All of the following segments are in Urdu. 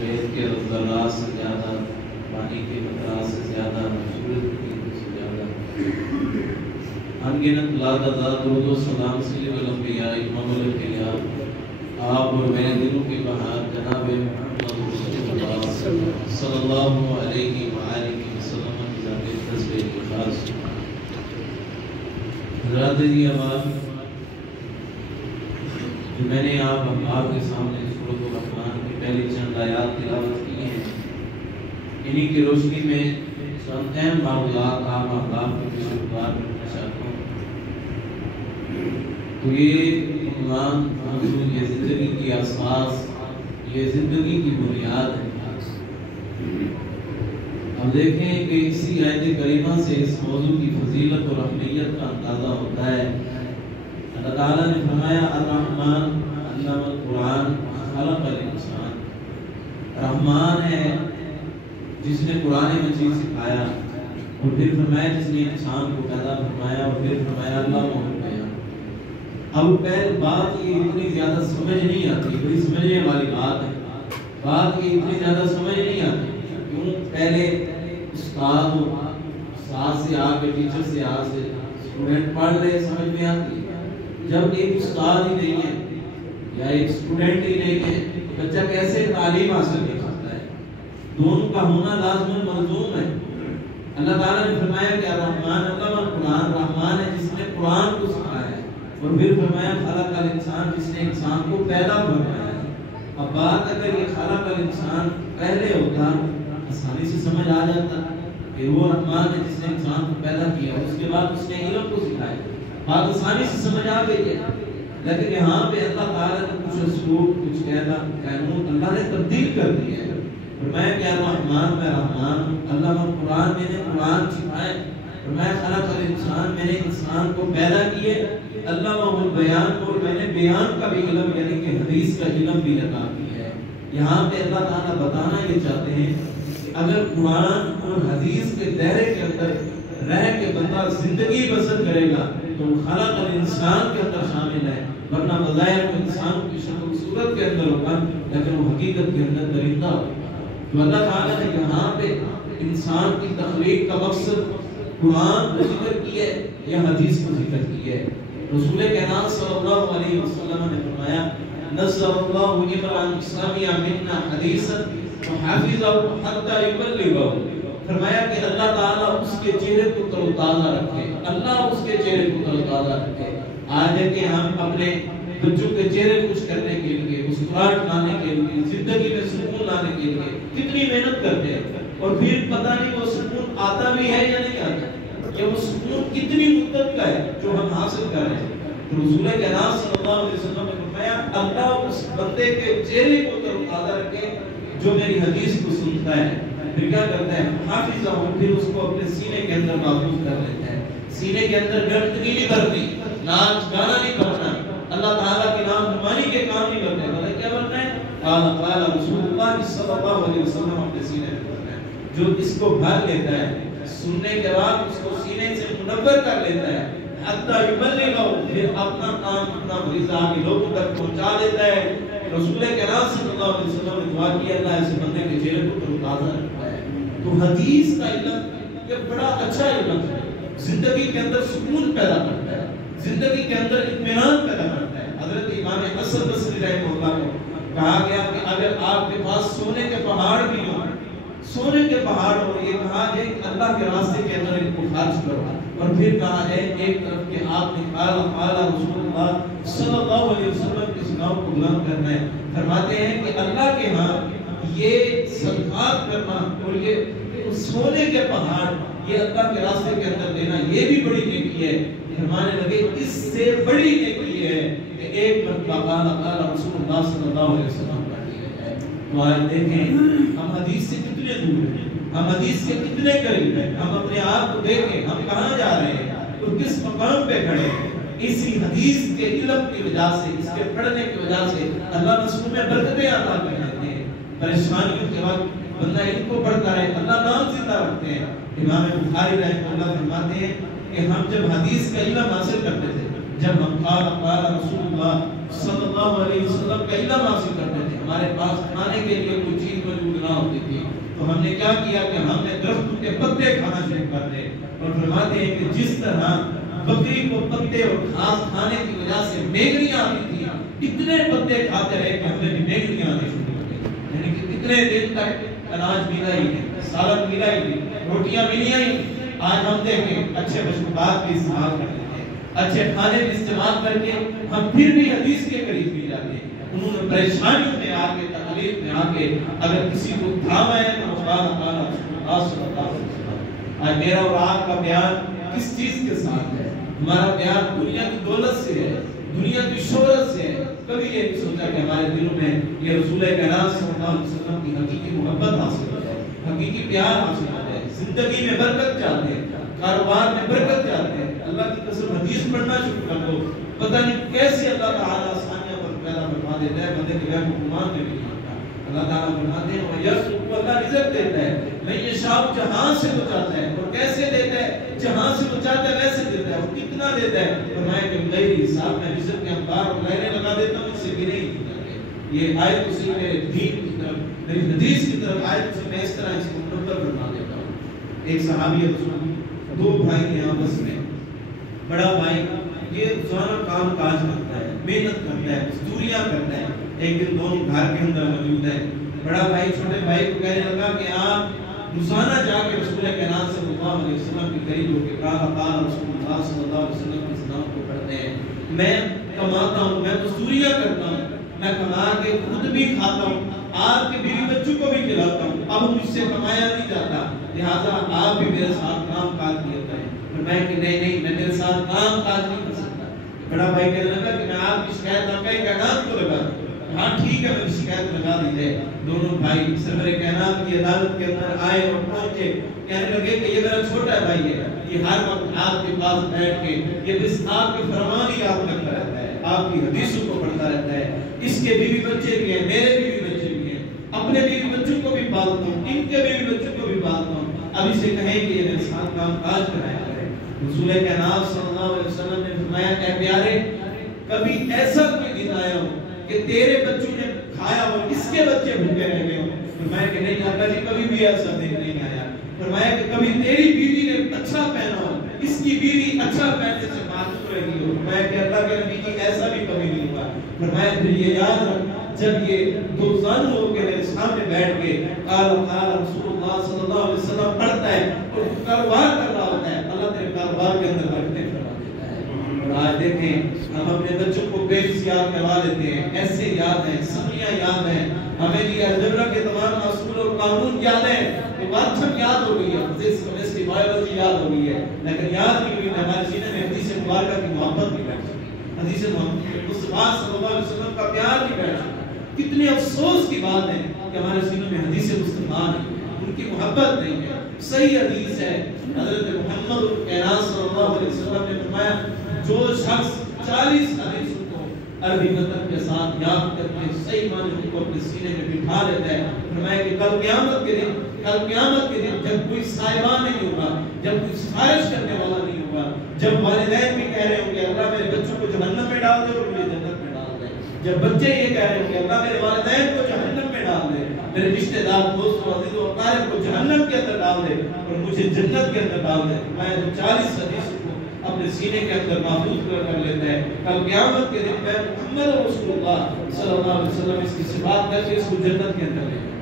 ریت کے ذرات سے زیادہ، پانی کے قطرات سے زیادہ، سورج کی سے زیادہ انگنت لاتعداد درود و سلام سید الانبیاء امام الانبیاء آپ اور میرے دلوں کی بہار جناب محمد رسول اللہ صلی اللہ علیہ وآلہ وسلم کی ذات تصویر کی خاص حضرات دی آباد جو میں نے آپ کے سامنے سورۃ الرحمن کی پہلی چند آیات تلاوت کی ہیں، انہی کی روشنی میں چند اہم معاملات آپ احباب کے پیشگوار کرنا چاہتا ہوں۔ تو یہ عنوان موضوع یہ زندگی کی اساس، یہ زندگی کی بنیاد ہے۔ ہم دیکھیں کہ اسی آیت کریمہ سے اس موضوع کی فضیلت اور اہمیت کا اندازہ ہوتا ہے۔ اللہ تعالیٰ نے فرمایا الرحمن علم القرآن خلق الانسان، رحمان ہے جس نے قرآن مجید سکھایا، اور پھر فرمایا جس نے انسان کو پیدا فرمایا، اور پھر فرمایا اللہ محمد بیان۔ اب پہلے بات یہ اتنی زیادہ سمجھ نہیں آتی، بڑی سمجھنے والی بات ہے، بات یہ اتنی زیادہ سمجھ نہیں آتی کیوں؟ پہلے استاد سے آ کے ٹیچر سے آ سے اسٹوڈنٹ پڑھ رہے سمجھ میں آتی ہے۔ جب ایک استاد ہی نہیں ہے یا ایک اسٹوڈنٹ ہی نہیں ہے تو بچہ کیسے تعلیم حاصل کر سکتا ہے؟ دونوں کا ہونا لازم ملزوم ہے۔ اللہ تعالیٰ نے فرمایا کہ الرحمن علم القرآن، رحمان ہے جس نے قرآن کو سکھایا ہے، اور پھر فرمایا خلق الانسان جس نے انسان کو پیدا فرمایا ہے۔ اب بات اگر یہ خلق الانسان پہلے ہوتا آسانی سے سمجھ آ جاتا کہ وہ رحمان ہے جس نے انسان کو پیدا کیا، اس کے بعد اس نے علم کو سکھایا، بات آسانی سے سمجھ آ گئی ہے۔ لیکن یہاں پہ اللہ تعالیٰ نے کچھ اسلوب، کچھ قانون اللہ نے تبدیل کر دیا ہے۔ فرمایا کہ الرحمن میں رحمان ہوں، علم القرآن میں نے قرآن سکھایا، فرمایا خلق الانسان میں نے انسان کو پیدا کیے، علمہ البیان اور میں نے بیان کا بھی علم یعنی کہ حدیث کا علم بھی عطا کیا ہے۔ یہاں پہ اللہ تعالیٰ بتانا یہ چاہتے ہیں کہ اگر قرآن اور حدیث کے دائرے کے اندر رہ کے بندہ زندگی بسر کرے گا تو خلق الانسان کے اندر شامل ہے، ورنہ بظاہر وہ انسان کی شکل صورت کے اندر ہوگا لیکن وہ حقیقت کے اندر درندہ ہوگا۔ تو اللہ تعالیٰ نے یہاں پہ انسان کی تخلیق کا مقصد قرآن کو ذکر کیا ہے یا حدیث کو ذکر کیا ہے۔ رسول کائنات صلی اللہ علیہ وسلم نے فرمایا نزل اللہ امرأ سمع منا حدیثا وحفظہ حتی یبلغہ، فرمایا کہ اللہ تعالیٰ اس کے چہرے کو تر و تازہ رکھے، اللہ اس کے چہرے کو تر و تازہ رکھے۔ آج ہے کہ ہم اپنے بچوں کے چہرے کچھ کرنے کے لیے، مسکراہٹ لانے کے لیے، زندگی میں سکون لانے کے لیے کتنی محنت کرتے ہیں، اور پھر پتہ نہیں وہ سکون آتا بھی ہے یا نہیں آتا، یا وہ سکون کتنی مدت کا ہے جو ہم حاصل کر رہے ہیں۔ تو رسول کائنات صلی اللہ علیہ وسلم نے فرمایا اللہ اس بندے کے چہرے کو تر و تازہ رکھے جو میری حدیث کو سنتا ہے، پھر کیا کرتا ہے حافظہ ہو، پھر اس کو اپنے سینے کے اندر محفوظ کر لیتا ہے، سینے کے اندر گندگی نہیں بھرتی، ناچ گانا نہیں کرنا، اللہ تعالیٰ کی نام فرمانی کے کام نہیں کرتے، بلکہ کیا کرنا ہے قال رسول اللہ صلی اللہ علیہ وسلم اپنے سینے میں کرنا ہے۔ جو اس کو بھر لیتا ہے سننے کے بعد اس کو سینے سے منور کر لیتا ہے، حتی یبلغہ، پھر اپنا کام اپنا مریضہ کے لوگوں تک پہنچا دیتا ہے۔ رسول کائنات صلی اللہ علیہ وسلم نے دعا کی اللہ ایسے بندے کے چہرے کو تر و تازہ رکھتا ہے۔ تو حدیث کا علم یہ بڑا اچھا علم ہے، زندگی کے اندر سکون پیدا کرتا ہے، زندگی کے اندر اطمینان پیدا کرتا ہے۔ حضرت امام حسن بصری رحمہ اللہ کو کہا گیا کہ اگر آپ کے پاس سونے کے پہاڑ بھی ہوں، سونے کے پہاڑ ہو، یہ کہا ہے کہ اللہ کے راستے کے اندر ان کو خرچ کرو، اور پھر کہا ہے ایک طرف کہ آپ نے قال رسول اللہ صلی اللہ علیہ وسلم کے سناؤ کو بلند کرنا ہے۔ فرماتے ہیں کہ اللہ کے ہاں یہ صدقات کرنا اور یہ سونے کے پہاڑ یہ اللہ کے راستے کے اندر دینا یہ بھی بڑی نیکی ہے۔ فرمانے لگے اس سے بڑی نیکی ہے کہ ایک مرتبہ قال رسول اللہ صلی اللہ علیہ وسلم کا دیا جائے۔ تو آج دیکھیں ہم حدیث سے کتنے دور ہیں، ہم حدیث کے کتنے قریب ہیں، ہم اپنے آپ کو دیکھیں ہم کہاں جا رہے ہیں اور کس مقام پہ کھڑے ہیں۔ اسی حدیث کے علم کی وجہ سے، اس کے پڑھنے کی وجہ سے اللہ رسول میں برکتیں عطا کر دیتے ہیں۔ پریشانیوں کے وقت بندہ ان کو پڑھتا رہے اللہ نام زندہ رکھتے ہیں۔ امام بخاری رحمہ اللہ فرماتے ہیں کہ ہم جب حدیث کا علم حاصل کرتے تھے، جب ہم قال رسول اللہ صلی اللہ علیہ وسلم کا علم حاصل کرتے تھے، ہمارے پاس کھانے کے لیے کوئی چیز تو ہم نے کیا کیا کہ ہم نے درختوں کے پتے کھانا شروع کر دے، اور فرماتے ہیں کہ جس طرح بکری کو پتے اور گھاس کھانے کی وجہ سے مینگڑیاں آتی تھی، اتنے پتے کھاتے رہے کہ ہمیں بھی مینگڑیاں آنے شروع ہو گئی، یعنی کہ کتنے دن تک اناج ملا ہی نہیں، سالن ملا ہی نہیں، روٹیاں ملیاں ہی نہیں۔ آج ہم دیکھیں اچھے مشروبات بھی استعمال کر لیتے ہیں، اچھے کھانے بھی استعمال کر کے ہم پھر بھی حدیث کے قریب بھی جاتے ہیں۔ انہوں نے پریشانیوں میں آ کے، تکلیف میں آ کے اگر کسی کو تھاما ہے تو قال صلی اللہ علیہ وسلم۔ آج میرا اور آپ کا بیان کس چیز کے ساتھ ہے؟ ہمارا بیان دنیا کی دولت سے ہے، دنیا کی شہرت سے ہے۔ کبھی یہ نہیں سوچا کہ ہمارے دلوں میں یہ رسول کائنات صلی اللہ علیہ وسلم کی حقیقی محبت حاصل ہو جائے، حقیقی پیار حاصل ہو جائے، زندگی میں برکت چاہتے ہیں، کاروبار میں برکت چاہتے ہیں۔ اللہ کی قسم حدیث پڑھنا شروع کر دو، پتہ نہیں کیسے اللہ تعالیٰ آسانیاں پر پیدا فرما دیتا ہے، بندے کے غیر گمان میں بھی نہیں آتا۔ اللہ تعالیٰ فرماتے ہیں وَيَرْزُقُ، اللہ رزق دیتا ہے، میں یہ شاپ جہاں سے وہ چاہتا ہے، اور کیسے دیتا ہے؟ جہاں سے وہ چاہتا ہے ویسے دیتا ہے، اور کتنا دیتا ہے؟ فرمایا کہ غیر حساب میں رزق کے انبار اور لہریں لگا دیتا ہوں، اس سے بھی نہیں دیتا۔ یہ آیت اسی میرے دین کی طرف، میری حدیث کی طرف آیت اسی میں اس طرح اس کو منور فرما دیتا ہوں۔ ایک صحابی رسول، دو بھائی ہیں آپس میں، بڑا بھائی یہ روزانہ کام کاج کرتا ہے، محنت کرتا ہے، مزدوریاں کرتا ہے۔ ایک دن دونوں گھر کے اندر موجود ہیں، بڑا بھائی چھوٹے بھائی کو کہنے لگا کہ آپ روزانہ جا کے رسول کائنات صلی اللہ علیہ وسلم کے قریب ہو کے قال رسول اللہ صلی اللہ علیہ وسلم کے سلام کو پڑھتے ہیں۔ میں کماتا ہوں، میں مزدوریاں کرتا ہوں، میں کما کے خود بھی کھاتا ہوں، آپ کے بیوی بچوں کو بھی کھلاتا ہوں، اب مجھ سے کمایا نہیں جاتا، لہٰذا آپ بھی میرے ساتھ کام کاج کیا کریں۔ فرمایا کہ نہیں میں میرے ساتھ کام کاج نہیں کر سکتا۔ بڑا بھائی کہنے لگا کہ میں آپ کی شکایت نامہ کائنات کو لگا دوں۔ ہاں ٹھیک ہے، میری شکایت لگا دیجیے۔ دونوں بھائی سرور کائنات کی عدالت کے اندر آئے اور پہنچے، کہنے لگے کہ یہ میرا چھوٹا بھائی ہے، یہ ہر وقت آپ کے پاس بیٹھ کے یہ بس آپ کے فرمان ہی یاد کرتا رہتا ہے، آپ کی حدیثوں کو پڑھتا رہتا ہے۔ اس کے بیوی بچے بھی ہیں، میرے بیوی بچے بھی ہیں، اپنے بیوی بچوں کو بھی پالتا ہوں، ان کے بیوی بچوں کو بھی پالتا ہوں، اب اسے کہیں کہ یہ میرے ساتھ کام کاج کرایا کرے۔ رسول کائنات صلی اللہ علیہ وسلم نے فرمایا کہ پیارے، کبھی ایسا کوئی دن آیا ہو کہ تیرے بچوں نے کھایا اور اس کے بچے بھوکے رہ گئے ہو؟ فرمایا کہ نہیں آقا جی، کبھی بھی ایسا دن نہیں آیا۔ فرمایا کہ کبھی تیری بیوی نے اچھا پہنا ہو، اس کی بیوی اچھا پہننے سے معذور رہی ہو؟ فرمایا کہ اللہ کے نبی جی ایسا بھی کبھی نہیں ہوا۔ فرمایا پھر یہ یاد رکھ، جب یہ دو زن ہو کے میرے سامنے بیٹھ کے قال رسول اللہ صلی اللہ علیہ وسلم پڑھتا ہے اور کاروبار کر رہا ہوتا ہے، اللہ تیرے کاروبار کے اندر برکتیں فرما دیتا ہے۔ اور آج دیکھیں ہم اپنے بچوں کو بیس یاد کروا لیتے ہیں، ایسے یاد ہیں، سمیاں یاد ہیں، ہمیں یہ الجبرا کے تمام اصول اور قانون یاد ہیں، ایٹم یاد ہو گئی ہے، فزکس کیمسٹری بایولوجی یاد ہو گئی ہے، لیکن یاد نہیں ہوئی ہمارے سینے میں حدیث مبارکہ کی محبت بھی بیٹھ چکی، حدیث مصطفیٰ صلی اللہ علیہ وسلم کا پیار بھی بیٹھ چکا۔ کتنے افسوس کی بات ہے کہ ہمارے سینوں میں حدیث مصطفیٰ نہیں ہے، ان کی محبت نہیں ہے۔ صحیح حدیث ہے، حضرت محمد کائنات صلی اللہ علیہ وسلم نے فرمایا جو شخص 40 حدیثوں کو عربی متن کے ساتھ یاد کر کے صحیح معنی کو اپنے سینے میں بٹھا لیتا ہے، فرمایا کہ کل قیامت کے دن جب کوئی سائبان نہیں ہوگا، جب کوئی سفارش کرنے والا نہیں ہوگا، جب والدین بھی کہہ رہے ہوں گے اللہ میرے بچوں کو جہنم میں ڈال دے اور مجھے جنت میں ڈال دے، جب بچے یہ کہہ رہے ہوں گے اللہ میرے والدین کو جہنم میں ڈال دے، میرے رشتہ دار دوست و عزیز و اقارب کو جہنم کے اندر ڈال دے اور مجھے جنت کے اندر ڈال دے، میں 40 حدیث اپنے سینے کے اندر محفوظ کر لیتا ہے، کل قیامت کے دن میں محمد رسول اللہ صلی اللہ علیہ وسلم اس کی صفات کر کے اس کو جنت کے اندر لے جائے۔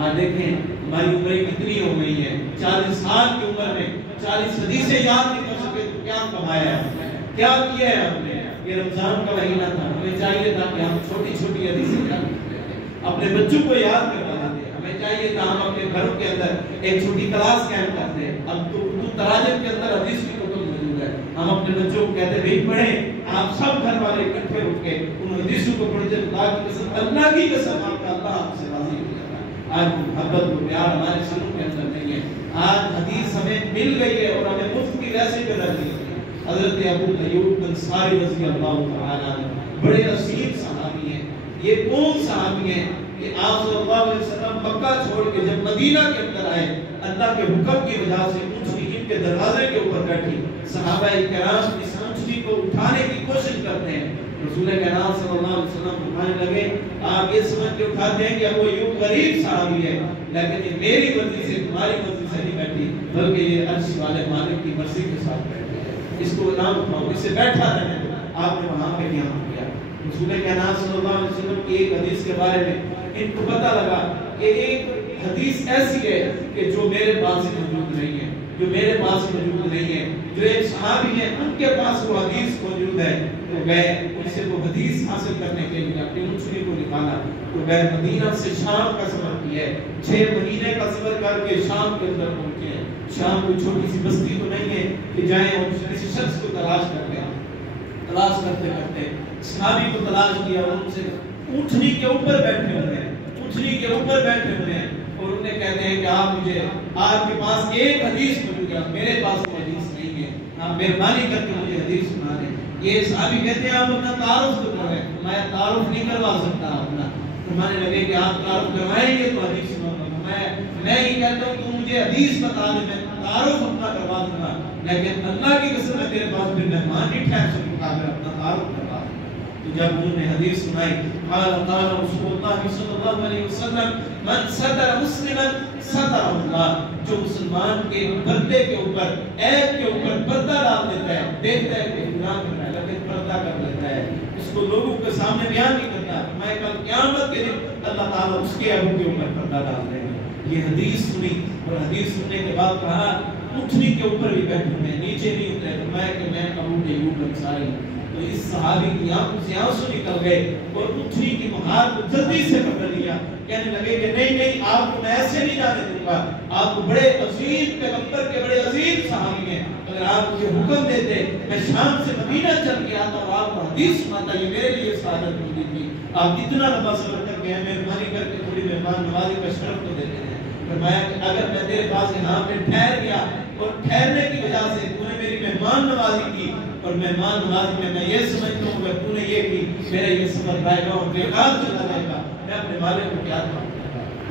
آج دیکھیں ہماری عمریں کتنی ہو گئی ہیں، 40 سال کی عمر میں 40 حدیثیں یاد نہیں کر سکے تو کیا کمایا ہے، کیا کیا ہے ہم نے؟ یہ رمضان کا مہینہ تھا، ہمیں چاہیے تھا کہ ہم چھوٹی چھوٹی حدیثیں یاد کرتے، اپنے بچوں کو یاد کروا دیتے، ہمیں چاہیے تھا ہم اپنے گھروں کے اندر ایک چھوٹی کلاس قائم کرتے۔ اب تو اردو تراجم کے اندر حدیث کی کتب موجود ہے، ہم اپنے بچوں کو کہتے بھائی پڑھیں، آپ سب گھر والے اکٹھے اٹھ کے ان حدیثوں کو پڑھتے، اللہ کی قسم آپ کا اللہ آپ سے راضی ہو جاتا ہے۔ آج محبت و پیار ہمارے سینوں کے اندر نہیں ہے، آج حدیث ہمیں مل گئی ہے اور ہمیں مفت کی ویسے بھی رہ گئی ہے۔ حضرت ابو ایوب انصاری رضی اللہ تعالیٰ عنہ بڑے عظیم صحابی ہیں، یہ کون صحابی ہیں کہ آپ صلی اللہ علیہ وسلم مکہ چھوڑ کے جب مدینہ کے اندر آئے، اللہ کے حکم کی وجہ سے اونٹنی ان کے دروازے کے اوپر بیٹھی، صحابہ کرام اس اونٹنی کو اٹھانے کی کوشش کرتے ہیں، رسول کریم صلی اللہ علیہ وسلم فرمانے لگے آپ یہ سمجھ کے اٹھاتے ہیں کہ وہ یوں غریب صحابی ہے لیکن یہ میری مرضی سے تمہاری مرضی سے نہیں بیٹھی بلکہ یہ عرش والے مالک کی مرضی کے ساتھ بیٹھی ہے، اس کو نہ اٹھاؤ، اس سے بیٹھا رہنے دو۔ آپ نے وہاں پہ قیام کیا۔ رسول کریم صلی اللہ علیہ وسلم کی ایک حدیث کے بارے میں ان کو پتہ لگا کہ ایک حدیث ایسی ہے کہ جو میرے پاس موجود نہیں ہے، جو میرے پاس موجود نہیں ہے، جو ایک صحابی ہے ان کے پاس وہ حدیث موجود ہے، تو گئے ان سے وہ حدیث حاصل کرنے کے لیے اپنی اونچنی کو نکالا، تو گئے مدینہ سے شام کا سفر کیا ہے، 6 مہینے کا سفر کر کے شام کے اندر پہنچے ہیں۔ شام کوئی چھوٹی سی بستی تو نہیں ہے کہ جائیں اور کسی شخص کو تلاش کر لیں۔ تلاش کرتے کرتے صحابی کو تلاش کیا اور ان سے اونٹنی کے اوپر بیٹھے ہوئے ہیں، اونٹنی کے اوپر بیٹھے ہوئے ہیں اور انہیں کہتے ہیں کہ آپ مجھے آپ کے پاس ایک حدیث موجود ہے، میرے پاس کوئی حدیث نہیں ہے، آپ مہربانی کر کے مجھے حدیث سنا دیں۔ یہ صحابی کہتے ہیں آپ اپنا تعارف تو کریں، میں تعارف نہیں کروا سکتا اپنا۔ فرمانے لگے کہ آپ تعارف کروائیں گے تو حدیث سناؤں گا۔ میں یہ کہتا ہوں کہ مجھے حدیث بتا دیں، میں تعارف اپنا کروا دوں گا، لیکن اللہ کی قسم ہے میرے پاس پھر مہمان نہیں ٹھہر سکتا، میں اپنا تعارف کروا دوں۔ تو جب انہوں نے حدیث سنائی، قال رسول اللہ صلی اللہ علیہ وسلم من ستر مسلما ستر اللہ، جو مسلمان کے پردے کے اوپر عیب کے اوپر پردہ ڈال دیتا ہے، دیکھتا ہے کہ گناہ کر رہا ہے لیکن پردہ کر لیتا ہے، اس کو لوگوں کے سامنے بیان نہیں کرتا، میں کل قیامت کے دن اللہ تعالیٰ اس کے عیبوں کے اوپر پردہ ڈال دیں گے۔ یہ حدیث سنی اور حدیث سننے کے بعد کہا اٹھنی کے اوپر بھی بیٹھے ہوئے نیچے نہیں اترے، فرمایا کہ میں ابو ایوب انصاری ہوں۔ تو اس صحابی کی آنکھوں سے آنسو نکل گئے اور اٹھنی کی مہار کو جلدی سے پکڑ لیا، کہنے لگے کہ نہیں نہیں آپ کو میں ایسے نہیں جانے دوں گا، آپ کو بڑے عظیم پیغمبر کے بڑے عظیم صحابی ہیں، اگر آپ مجھے حکم دیتے میں شام سے مدینہ چل کے آتا اور آپ کو حدیث سناتا، یہ میرے لیے سعادت ہوتی تھی۔ آپ اتنا لمبا سفر کر کے مہربانی کر کے تھوڑی مہمان نوازی کا شرف تو دیتے ہیں۔ فرمایا کہ اگر میں تیرے پاس یہاں پہ ٹھہر گیا اور ٹھہرنے کی وجہ سے تو نے میری مہمان نوازی کی اور مہمان نوازی میں یہ سمجھتا ہوں اگر تو نے یہ کی میرا یہ سفر رائے گا اور بیکار چلا جائے گا، میں اپنے مالک کو کیا دوں۔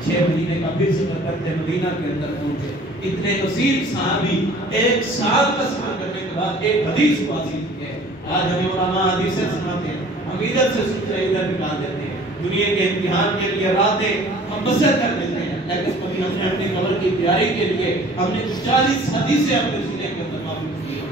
6 مہینے کا پھر سفر کرتے مدینہ کے اندر پہنچے، اتنے عظیم صحابی 1 سال کا سفر کرنے کے بعد ایک حدیث کو حاصل کیا ہے۔ آج ہمیں علماء حدیثیں سناتے ہیں، ہم ادھر سے سنتے ہیں ادھر نکال دیتے ہیں، دنیا کے امتحان کے لیے راتیں ہم بسر کر دیتے ہیں، لیکن کبھی ہم نے اپنی قبر کی تیاری کے لیے ہم نے 40 حدیثیں اپنے سینے کے اندر محفوظ کی ہیں۔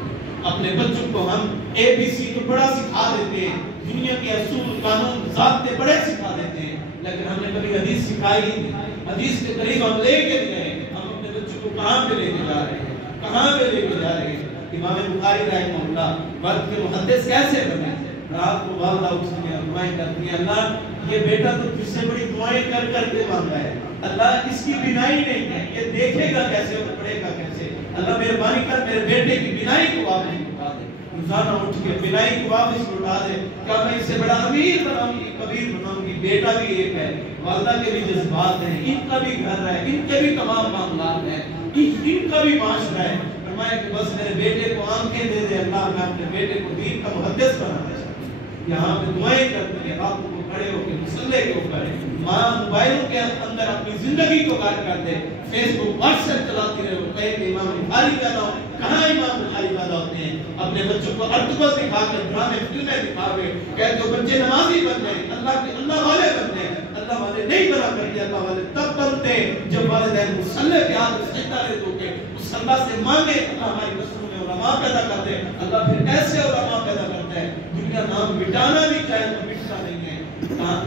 اپنے بچوں کو ہم ABC تو بڑا سکھا دیتے ہیں، دنیا کے اصول قانون ضابطے بڑے سکھا دیتے ہیں، لیکن ہم نے کبھی حدیث سکھائی نہیں۔ حدیث کے قریب ہم لے کے نہیں گئے، ہم اپنے بچوں کو کہاں پہ لے کے جا رہے ہیں، کہاں پہ لے کے جا رہے ہیں۔ امام بخاری رحمہ اللہ وقت کے محدث کیسے بنے؟ رات کو والدہ اٹھتی ہیں، دعائیں کرتی ہیں، اللہ یہ بیٹا تو تجھ سے بڑی دعائیں کر کر کے مانگا ہے، اللہ اس کی بینائی نہیں ہے، یہ دیکھے گا کیسے اور پڑھے گا کیسے، اللہ مہربانی کر میرے بیٹے کی بینائی کو واپس لوٹا دے، روزانہ اٹھ کے بینائی کو واپس لوٹا دے، کیا میں اسے بڑا امیر بناؤں گی، کبیر بناؤں گی۔ بیٹا بھی ایک ہے، والدہ کے بھی جذبات ہیں، ان کا بھی گھر ہے، ان کے بھی تمام معاملات ہیں، ان کا بھی معاشرہ ہے۔ فرمایا کہ بس میرے بیٹے کو آنکھیں دے دے اللہ، میں اپنے بیٹے کو دین کا محدث بنانا چاہتا ہوں۔ یہاں پہ دعائیں کرتے ہیں، راتوں کو کھڑے ہو کے مصلے کے اوپر ماں موبائلوں کے اندر اپنی زندگی کو غارق کر دے، فیس بک واٹس ایپ چلاتی رہے، وہ کہے کہ امام بخاری پیدا ہو، کہاں امام بخاری پیدا ہوتے ہیں؟ اپنے بچوں کو ارطغرل دکھا کر ڈرامے فلمیں دکھا کے کہتے ہو بچے نمازی بن گئے، اللہ والے بن گئے۔ اللہ والے نہیں بنا کرتے، اللہ والے تب بنتے جب والدین مصلے پہ آ کر سجدہ رہے ہو کے اللہ سے مانگے، اللہ ہماری نسلوں میں علماء پیدا کرتے ہیں، اللہ پھر ایسے علماء پیدا کرتا ہے، دنیا نام مٹانا بھی چاہے تو مٹتا نہیں ہے۔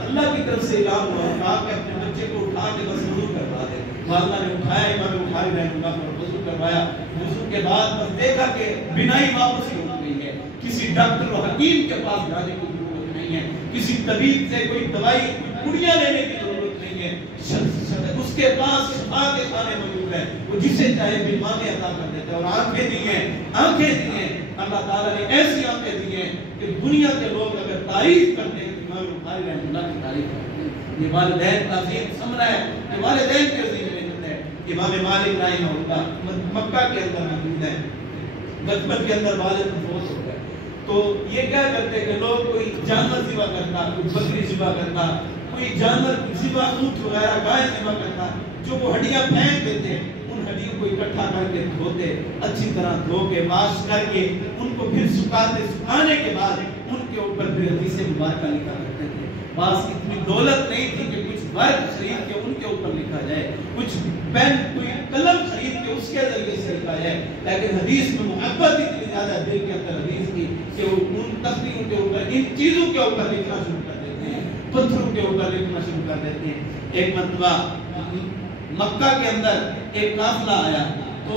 اللہ کی طرف سے اعلان ہوا کہا کہ اپنے بچے کو اٹھا کے بس وضو کروا دے، والدہ نے اٹھایا، امام بخاری رحمہ اللہ پر وضو کروایا، وضو کے بعد بس دیکھا کہ بینائی واپس ہی ہو گئی ہے، کسی ڈاکٹر و حکیم کے پاس جانے کی ضرورت نہیں ہے، کسی طبیب سے کوئی دوائی پڑیاں لینے کی ضرورت نہیں ہے، اس کے پاس شفا کے کھانے موجود ہیں، وہ جسے چاہے بیماری عطا کر دیتا ہے، اور آنکھیں دی ہیں، آنکھیں دی ہیں، اللہ تعالیٰ نے ایسی آنکھیں دی ہیں کہ دنیا کے لوگ اگر تعریف کرتے ہیں تو امام بخاری رحمہ اللہ کی تعریف کرتے ہیں۔ یہ والدین کا عظیم ثمرہ ہے، یہ والدین کی عظیم محنت ہے۔ امام مالک رحمہ اللہ مکہ کے اندر موجود ہے، بچپن کے اندر والد فوت ہو گئے، تو یہ کیا کرتے کہ لوگ کوئی جانور ذبح کرتا، کوئی بکری ذبح کرتا، کوئی جانور ذبح اونٹ وغیرہ گائے ذبح کرتا، جو وہ ہڈیاں پھینک دیتے، ان ہڈیوں کو اکٹھا کر کے دھوتے، اچھی طرح دھو کے واش کر کے ان کو پھر سکھاتے، سکھانے کے بعد ان کے اوپر بھی حدیث مبارکہ لکھا کرتے تھے. بعض اتنی دولت نہیں تھی کہ کچھ ورق خرید کے ان کے اوپر لکھا جائے, کچھ پین کوئی قلم خرید کے اس کے ذریعے سے لکھا جائے, لیکن حدیث میں محبت اتنی زیادہ دل کے اندر حدیث کی کہ وہ ان تخلیقوں کے اوپر, ان چیزوں کے اوپر لکھنا شروع کر دیتے ہیں, پتھروں کے اوپر لکھنا شروع کر دیتے ہیں. ایک مرتبہ مکہ کے اندر ایک قافلہ آیا تو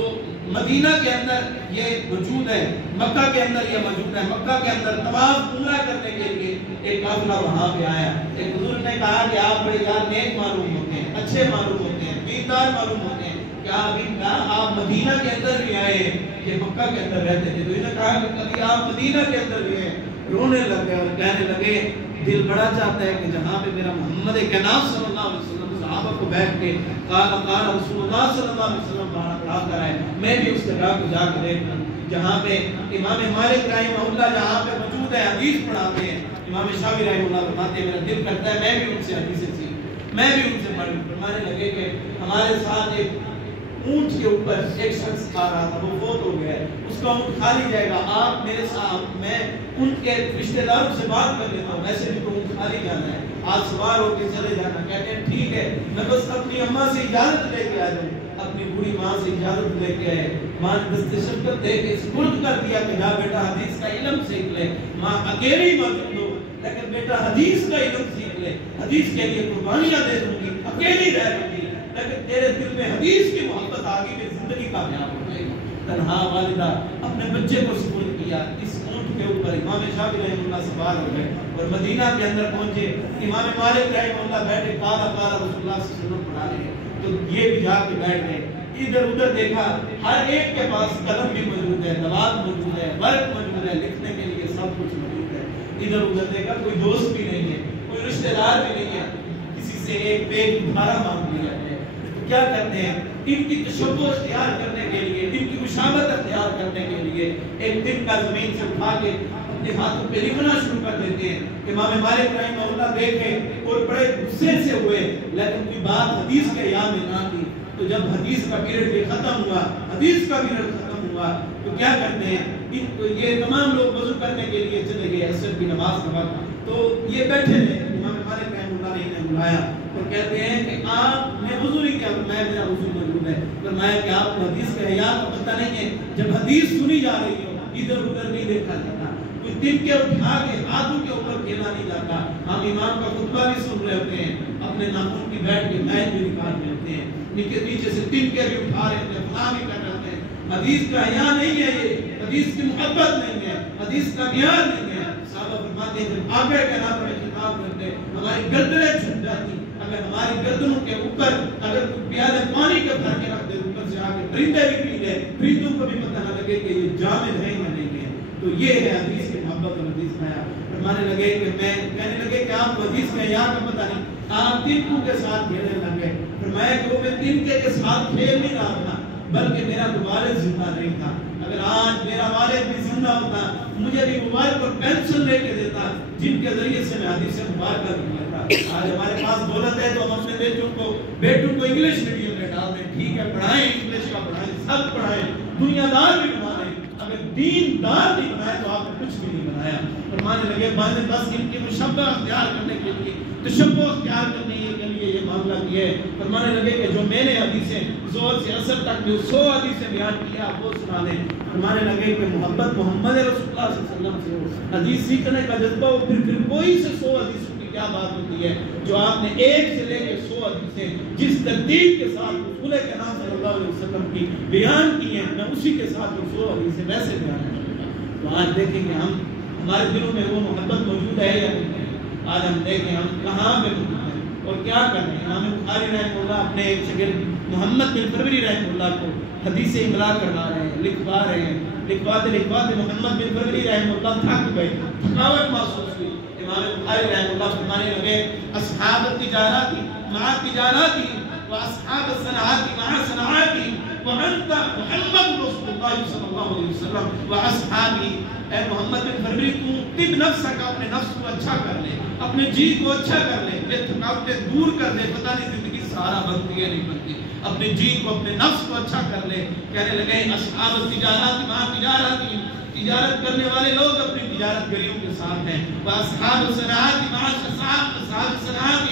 مدینہ کے اندر یہ موجود ہے, مکہ کے اندر یہ موجود ہے. مکہ کے اندر طواف عمرہ کرنے کے لیے ایک قافلہ وہاں پہ آیا. ایک بزرگ نے کہا کہ آپ بڑے یار نیک معلوم ہوتے ہیں, اچھے معلوم ہوتے ہیں, دیندار معلوم ہوتے ہیں, کیا ابھی آپ مدینہ کے اندر بھی آئے ہیں, یہ مکہ کے اندر رہتے تھے. تو انہوں نے کہا کہ کبھی آپ مدینہ کے اندر بھی ہیں. رونے لگے اور کہنے لگے دل بڑا چاہتا ہے کہ جہاں پہ میرا محمد کائنات صلی اللہ علیہ وسلم صحابہ کو بیٹھ کے قال رسول اللہ صلی اللہ علیہ وسلم پڑھا کر آئے, میں بھی اس جگہ کو جا کر دیکھوں جہاں پہ امام مالک رحمہ اللہ جہاں پہ موجود ہے حدیث پڑھاتے ہیں. امام شافعی رحمہ اللہ فرماتے ہیں میرا دل کرتا ہے میں بھی ان سے حدیثیں سیکھوں, میں بھی ان سے پڑھوں. فرمانے لگے کہ ہمارے ساتھ ایک اونٹ کے اوپر ایک شخص آ رہا تھا, وہ فوت ہو گیا ہے, اس کا اونٹ کھالی جائے گا, آپ میرے ساتھ, میں ان کے رشتہ داروں سے بات کر لیتا ہوں, ویسے بھی تو اونٹ کھالی جانا ہے, آپ سوار ہو کے چلے جانا. کہتے ہیں ٹھیک ہے, میں بس اپنی اماں سے اجازت لے کے آ جاؤں. اپنی بوڑھی ماں سے اجازت لے کے آئے, ماں نے دست شفقت دے کے سپرد کر دیا کہ جا بیٹا حدیث کا علم سیکھ لے. ماں اکیلی موجود ہو لیکن بیٹا حدیث کا علم سیکھ لے, حدیث کے لیے قربانیاں دے دوں گی, اکیلی رہ لوں گی, لیکن تیرے دل میں حدیث کی محبت آگے میں زندگی کامیاب ہو جائے گی. تنہا والدہ اپنے بچے کو سپرد کیا, اس اونٹ کے اوپر امام شافعی رحمہ اللہ سوار ہو گئے اور مدینہ کے اندر پہنچے. امام مالک رحمہ اللہ بیٹھے قال رسول اللہ صلی اللہ علیہ وسلم پڑھا رہے ہیں, تو یہ بھی جا کے بیٹھ گئے. ادھر ادھر دیکھا, ہر ایک کے پاس قلم بھی موجود ہے, دوات موجود ہے, ورق موجود ہے, لکھنے کے لیے سب کچھ موجود ہے. ادھر ادھر دیکھا, کوئی دوست بھی نہیں ہے, کوئی رشتہ دار بھی نہیں ہے, کسی سے ایک پیج ادھارا مانگ لیا ہے. کیا کرتے ہیں, ان کی تشبہ اختیار کرنے کے لیے, ان کی مشابہت اختیار کرنے کے لیے ایک دن کا زمین سے اٹھا کے اپنے ہاتھوں پہ لکھنا شروع کر دیتے ہیں. امام مالک رحمہ اللہ دیکھے اور بڑے غصے سے ہوئے, لیکن کوئی بات حدیث کے یاد میں نہ تھی. تو جب حدیث کا پیریڈ ختم ہوا, حدیث کا پیریڈ ختم ہوا, تو کیا کرتے ہیں, یہ تمام لوگ وضو کرنے کے لیے چلے گئے عصر کی نماز کے وقت. تو یہ بیٹھے رہے, امام مالک رحمہ اللہ نے انہیں بلایا اور کہتے ہیں کہ آپ نے وضو نہیں کیا. میرا وضو موجود ہے. فرمایا کہ آپ کو حدیث کے حیا کا پتہ نہیں ہے, جب حدیث سنی جا رہی ہو ادھر ادھر نہیں دیکھا جاتا, کوئی دن کے اٹھا کے ہاتھوں کے اوپر کھیلا نہیں جاتا. ہم امام کا خطبہ بھی سن رہے ہوتے ہیں, اپنے ناخن کی بیٹھ کے میل بھی نکال رہے ہوتے ہیں, نیچے سے تن کے بھی اٹھا رہے ہوتے ہیں, فلاں بھی کر رہے ہوتے ہیں. حدیث کا حیا نہیں ہے, یہ حدیث کی محبت نہیں ہے, حدیث کا بیان نہیں ہے. صحابہ فرماتے ہیں جب آقا کائنات میں خطاب کرتے ہماری گردنیں جھک جاتی. اگر ہماری گردنوں کے اوپر اگر کوئی پیالے پانی کے بھر کے رکھ دے, اوپر سے آ کے پرندے بھی پی لے, پرندوں کو بھی پتہ نہ لگے کہ یہ جامد ہے یا نہیں ہے. تو یہ ہے حدیث کی محبت اور حدیث کا حیا. فرمانے لگے کہ میں کہنے لگے کہ آپ کو حدیث میں حیا کا پتہ نہیں, آپ تنکوں کے ساتھ کھیلنے لگ گئے. فرمایا کہ وہ میں تنکے کے ساتھ کھیل نہیں رہا تھا, بلکہ میرا والد زندہ نہیں تھا. اگر آج میرا والد بھی زندہ ہوتا, مجھے بھی موبائل پر پینسل لے کے دیتا جن کے ذریعے سے میں حدیث مبارکہ لکھ لیتا. آج ہمارے پاس دولت ہے تو ہم اپنے بیٹوں کو انگلش میڈیم میں ڈال دیں, ٹھیک ہے, پڑھائیں, انگلش کا پڑھائیں, سب پڑھائیں, دنیا دار بھی بنائیں. اگر دین دار نہیں بنائے تو آپ نے کچھ بھی نہیں بنایا. فرمانے لگے بس ان کی مشبہ اختیار کرنے کے لیے, تشبہ اختیار کرنے کے لیے یہ معاملہ کیا ہے. فرمانے لگے کہ جو میں نے حدیثیں زور سے اثر تک جو 100 حدیثیں بیان کی آپ وہ سنا دیں. فرمانے لگے کہ محبت محمد رسول اللہ صلی اللہ علیہ وسلم سے ہو, حدیث سیکھنے کا جذبہ ہو, پھر کوئی سے 100 حدیثوں کی کیا بات ہوتی ہے جو آپ نے ایک سے لے کے 100 حدیثیں جس ترتیب کے ساتھ رسول کائنات صلی اللہ علیہ وسلم کی بیان کی ہیں, میں اسی کے ساتھ 100 حدیثیں ویسے بیان کروں گا. تو آج دیکھیں کہ ہمارے دلوں میں وہ محبت موجود ہے یا نہیں ہے. آج ہم دیکھیں ہم کہاں پہ موجود ہیں اور کیا کر رہے ہیں. امام بخاری رحمہ اللہ اپنے ایک شاگرد محمد بن فروری رحمہ اللہ کو حدیث املا کروا رہے ہیں, لکھوا رہے ہیں. لکھواتے محمد بن فروری رحمہ اللہ تھک گئے, تھکاوٹ محسوس ہوئی. امام بخاری رحمہ اللہ فرمانے لگے اصحاب التجارات مع تجارات واصحاب الصناعات مع صناعات وانت محمد رسول اللہ صلی اللہ علیہ وسلم واصحابہ. اے محمد بن فروری تو طب نفس کا, اپنے نفس کو اچھا کر لے, اپنے جی کو اچھا کر لے, یہ تھکاوٹیں دور کر لے. پتہ نہیں زندگی سہارا بنتی ہے نہیں بنتی, اپنے جی کو اپنے نفس کو اچھا کر لے. کہنے لگے اصحاب التجارات مع تجارات, تجارت کرنے والے لوگ اپنی تجارت گریوں کے ساتھ ہیں، واصحاب الصناعات اصحاب صناعت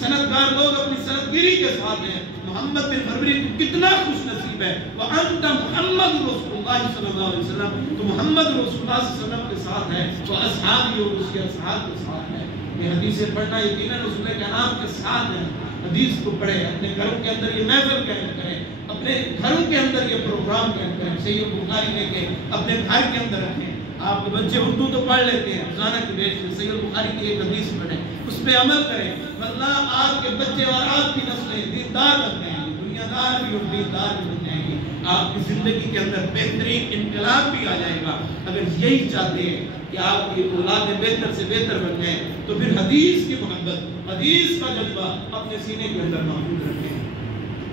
صنعتکار لوگ اپنی صنعت گری کے ساتھ ہیں۔ محمد بن فربری تو کتنا خوش نصیب ہے، وَأَنْتَ محمد رسول اللہ صلی اللہ علیہ وسلم، تو محمد رسول اللہ صلی اللہ علیہ وسلم کے ساتھ ہے، تو اصحاب اور اس کے اصحاب کے ساتھ ہے۔ یہ حدیثیں پڑھنا یقیناً رسول کے نام کے ساتھ ہے۔ حدیث کو پڑھیں، اپنے گھروں کے اندر یہ محفل قائم کریں، اپنے گھروں کے اندر یہ پروگرام قائم کریں، صحیح بخاری لے کے اپنے گھر کے اندر رکھیں۔ آپ کے بچے اردو تو پڑھ لیتے ہیں، روزانہ کے بیچ میں صحیح بخاری کی ایک حدیث پڑھیں، اس پہ عمل کریں، ورنہ آپ کے بچے اور آپ کی نسلیں دیندار بن جائیں گی، دنیا دار بھی اور دیندار بھی بن جائیں گی۔ آپ کی زندگی کے اندر بہترین انقلاب بھی آ جائے گا۔ اگر یہی چاہتے ہیں کہ آپ کی اولادیں بہتر سے بہتر بن جائیں تو پھر حدیث کی محبت، حدیث کا جذبہ اپنے سینے کے اندر محفوظ رکھیں۔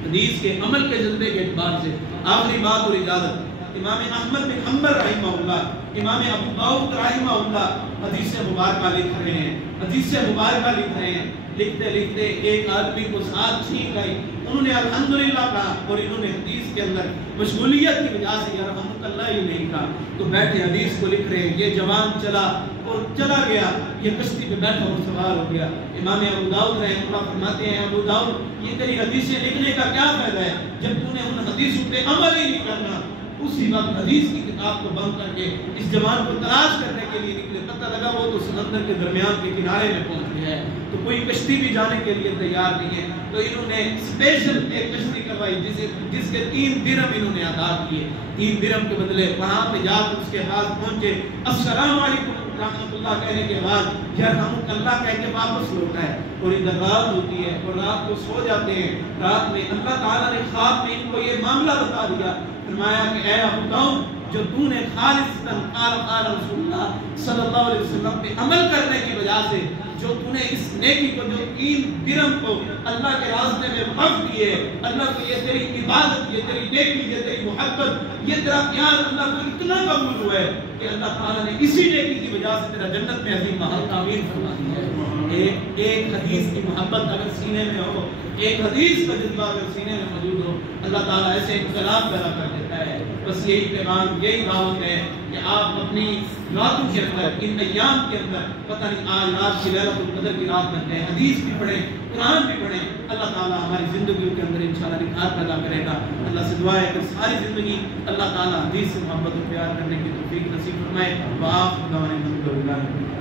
حدیث کے عمل کے جذبے کے اعتبار سے آخری بات اور اجازت، امام احمد بن حنبل رحمہ اللہ، امام ابو داؤد رحمہ اللہ حدیث مبارکہ لکھ رہے ہیں، حدیث مبارکہ لکھ رہے ہیں، لکھتے لکھتے ایک آدمی کو ساتھ چھینک آئی، انہوں نے الحمدللہ کہا اور انہوں نے حدیث کے اندر مشغولیت کی وجہ سے یرحمک اللہ ہی نہیں کہا، تو بیٹھے حدیث کو لکھ رہے ہیں۔ یہ جوان چلا اور چلا گیا، یہ کشتی پہ بیٹھا اور سوار ہو گیا۔ امام ابو داؤد رحمہ اللہ فرماتے ہیں، ابو داؤد یہ تیری حدیثیں لکھنے کا کیا فائدہ ہے جب تو نے ان حدیثوں پہ عمل ہی نہیں کرنا۔ اسی وقت حدیث کی کتاب کو بند کر کے اس جوان کو تلاش کرنے کے لیے نکلے، پتہ لگا وہ تو سمندر کے درمیان کے کنارے میں پہنچ گیا ہے، تو کوئی کشتی بھی جانے کے لیے تیار نہیں ہے، تو انہوں نے اسپیشل ایک کشتی کروائی جس کے 3 درہم انہوں نے ادا کیے، 3 درہم کے بدلے وہاں پہ جا کر اس کے پاس پہنچے، السلام علیکم رحمت اللہ کہنے کے بعد یرحمک اللہ کہہ کے واپس لوٹا ہے، اور ادھر رات ہوتی ہے اور رات کو سو جاتے ہیں۔ رات میں اللہ تعالیٰ نے خواب میں ان کو یہ معاملہ بتا دیا، فرمایا کہ اے ابو داؤد، جو تو نے خالصتاً قال رسول اللہ صلی اللہ علیہ وسلم پہ عمل کرنے کی وجہ سے جو تو نے اس نیکی کو، جو 3 درہم کو اللہ کے راستے میں وقف کیے، اللہ کو یہ تیری عبادت، یہ تیری نیکی، یہ تیری محبت، یہ تیرا پیار اللہ کو اتنا قبول ہوا ہے کہ اللہ تعالیٰ نے اسی نیکی کی وجہ سے تیرا جنت میں عظیم محل تعمیر فرما دیا ہے۔ ایک حدیث کی محبت اگر سینے میں ہو، ایک حدیث کا جذبہ اگر سینے میں موجود ہو، اللہ تعالیٰ ایسے انقلاب پیدا کر دیتا ہے۔ بس یہی پیغام، یہی دعوت ہے کہ آپ اپنی راتوں کے اندر، ان ایام کے اندر، پتہ نہیں آج رات کی لیلۃ القدر کی رات بن جائے، حدیث بھی پڑھیں، قرآن بھی پڑھیں، اللہ تعالیٰ ہماری زندگیوں کے اندر انشاءاللہ نکھار پیدا کرے گا۔ اللہ سے دعا ہے کہ ساری زندگی اللہ تعالیٰ حدیث سے محبت و پیار کرنے کی توفیق نصیب فرمائے۔ وآخر دعوانا الحمدللہ۔